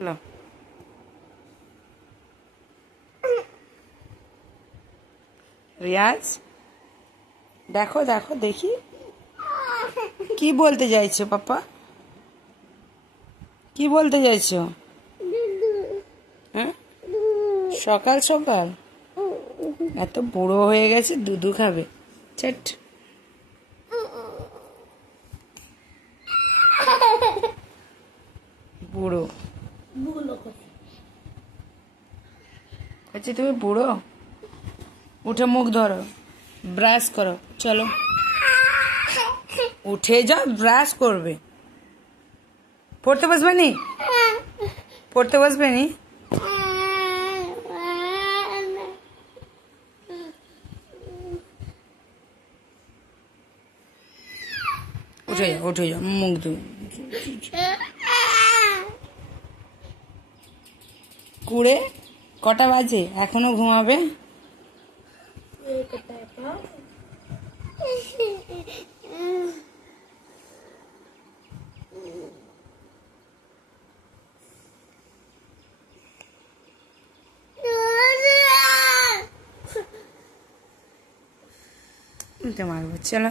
लो রিয়াজ দেখো দেখো দেখি কি বলতে চাইছো পাপা কি বলতে চাইছো হ্যাঁ সকাল সকাল এত বুড়ো হয়ে গেছে দুধু খাবে চেট বুড়ো আচ্ছা তুমি বুড়ো উঠে মুখ ধরো ব্রাশ করো চলো উঠে যাও ব্রাশ করবে পড়তে বসবে নি পড়তে বসবে নি উঠে যাও মুখ ধুয়ে কুড়ে কটা বাজে এখনো ঘুমাবে মারবো চলো